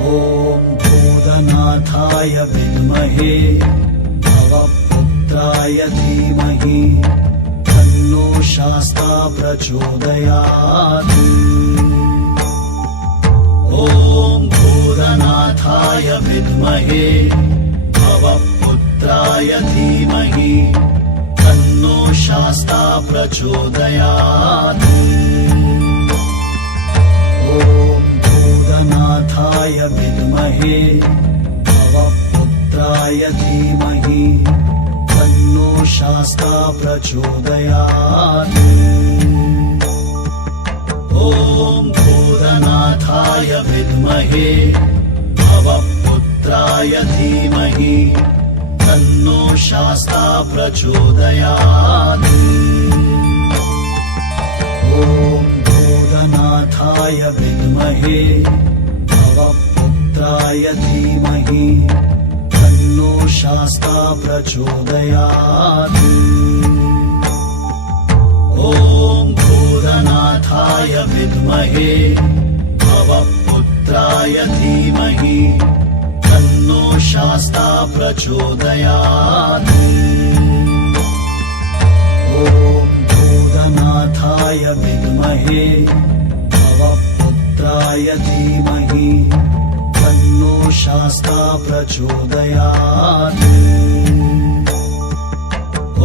ॐ भूतनाथाय विद्महे भवपुत्राय धीमहि तन्नो शास्ता प्रचोदयात्। ॐ भूतनाथाय विद्महे भवपुत्राय धीमहि तन्नो शास्ता प्रचोदयात्। ॐ भूतनाथाय विद्महे भवपुत्राय धीमहि तन्नो शास्ता प्रचोदयात्। ॐ भूतनाथाय विद्महे भवपुत्राय धीमहि तन्नो शास्ता प्रचोदयात्। ॐ भूतनाथाय विद्महे भवपुत्राय धीमहि तन्नो शास्ता प्रचोदयात्। ॐ भूतनाथाय विद्महे भवपुत्राय धीमहि तन्नो शास्ता प्रचोदयात्। ॐ भूतनाथाय विद्महे भवपुत्राय धीमहि तन्नो शास्ता प्रचोदयात्।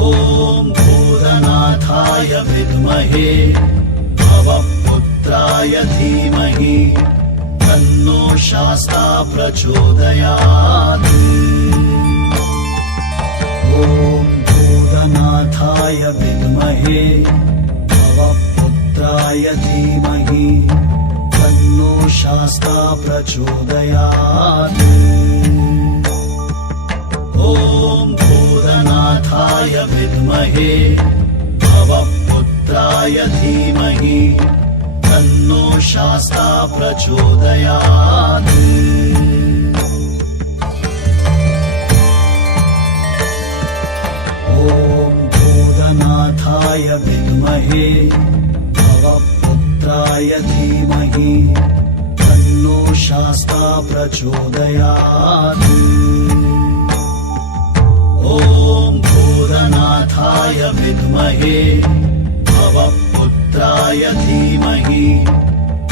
ॐ भूतनाथाय विद्महे भवपुत्राय धीमहि तन्नो शास्ता प्रचोदयात्। ॐ भूतनाथाय विद्महे भवपुत्राय धीमहि तन्नो शास्ता प्रचोदयात्। ॐ भूतनाथाय विद्महे भवपुत्राय धीमहि तन्नो शास्ता प्रचोदयात्। ॐ भूतनाथाय विद्महे भवपुत्राय धीमहि तन्नो शास्ता प्रचोदयात्। ॐ भूतनाथाय विद्महे भवपुत्राय धीमहि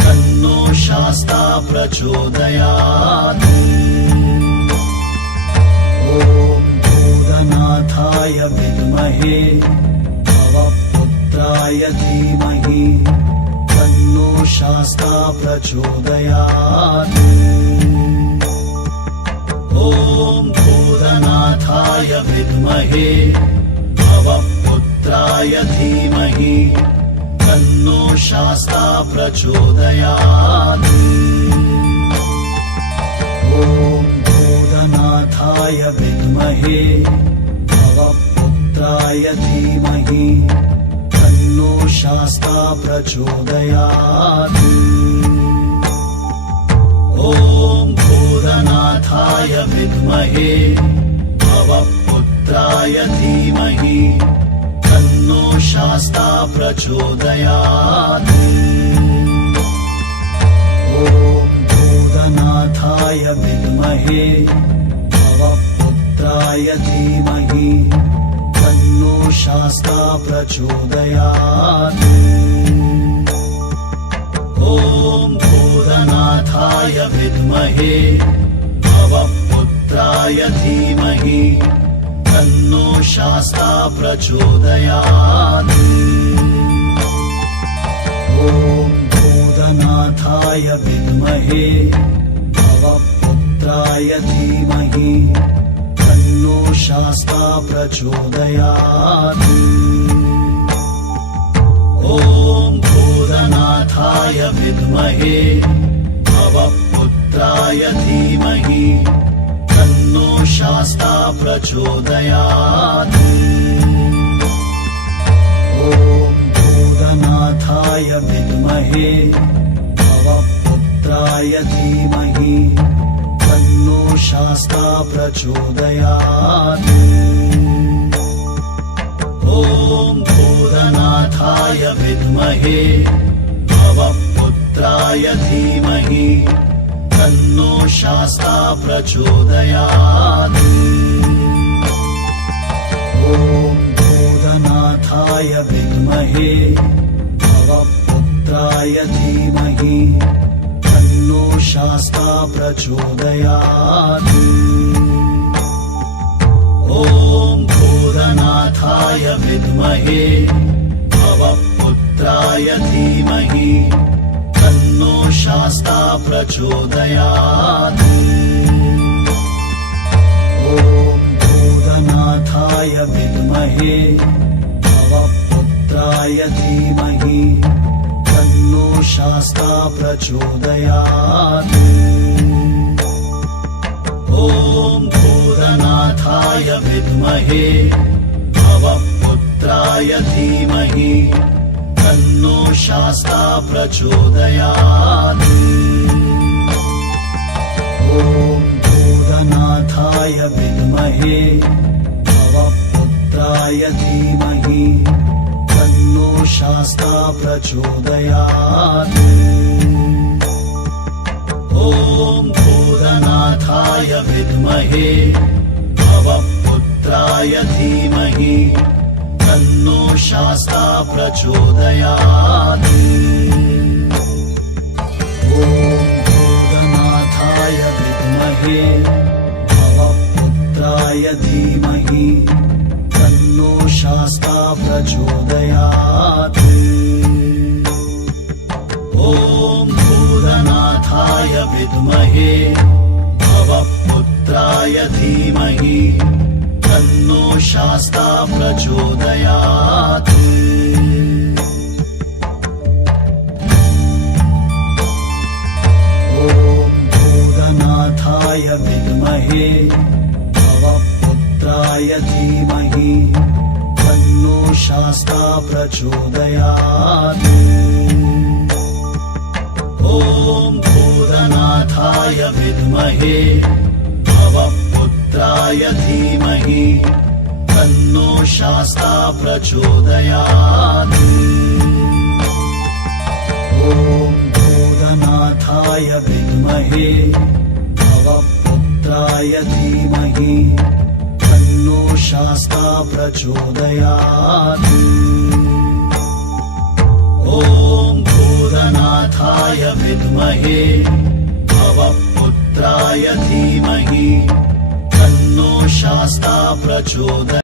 तन्नो शास्ता प्रचोदयात्। ॐ भूतनाथाय विद्महे भवपुत्राय धीमहि तन्नो शास्ता प्रचोदयात्। ॐ भूतनाथाय विद्महे भवपुत्राय धीमहि तन्नो शास्ता प्रचोदयात्। ॐ भूतनाथाय विद्महे भवपुत्राय धीमहि तन्नो शास्ता प्रचोदयात्। ॐ भूतनाथाय विद्महे भवपुत्राय धीमहि तन्नो शास्ता प्रचोदयात्। ॐ भूतनाथाय विद्महे भवपुत्राय धीमहि तन्नो शास्ता प्रचोदयात्। ॐ भूतनाथाय विद्महे भवपुत्राय धीमहि तन्नो शास्ता प्रचोदयात्। ॐ भूतनाथाय विद्महे भवपुत्राय धीमहि तन्नो शास्ता प्रचोदयात्। ॐ भूतनाथाय विद्महे भवपुत्राय धीमहि तन्नो शास्ता प्रचोदयात्। ॐ भूतनाथाय विद्महे भवपुत्राय धीमहि तन्नो शास्ता प्रचोदयात्। ॐ भूतनाथाय विद्महे भवपुत्राय धीमहि तन्नो शास्ता प्रचोदयात्। ॐ भूतनाथाय विद्महे भवपुत्राय धीमहि तन्नो शास्ता प्रचोदयात्। ॐ भूतनाथाय विद्महे भवपुत्राय धीमहि तन्नो शास्ता प्रचोदयात्। ॐ भूतनाथाय विद्महे भवपुत्राय धीमहि तन्नो शास्ता प्रचोदयात्। ॐ भूतनाथाय विद्महे भवपुत्राय धीमहि तन्नो शास्ता प्रचोदयात्। ॐ भूतनाथाय विद्महे भवपुत्राय धीमहि तन्नो शास्ता प्रचोदयात्। ॐ भूतनाथाय विद्महे भवपुत्राय धीमहि तन्नो शास्ता प्रचोदयात्। ॐ भूतनाथाय विद्महे भवपुत्राय धीमहि तन्नो शास्ता प्रचोदयात्। ॐ भूतनाथाय विद्महे भवपुत्राय धीमहि तन्नो शास्ता प्रचोदयात्। ॐ भूतनाथाय विद्महे भवपुत्राय धीमहि तन्नो शास्ता प्रचोदयात्। ॐ भूतनाथाय विद्महे भवपुत्राय धीमहि तन्नो शास्ता प्रचोदयात्। ॐ भूतनाथाय विद्महे भवपुत्राय धीमहि तन्नो शास्ता प्रचोदयात्। ॐ भूतनाथाय विद्महे भवपुत्राय धीमहि तन्नो शास्ता प्रचोदयात्।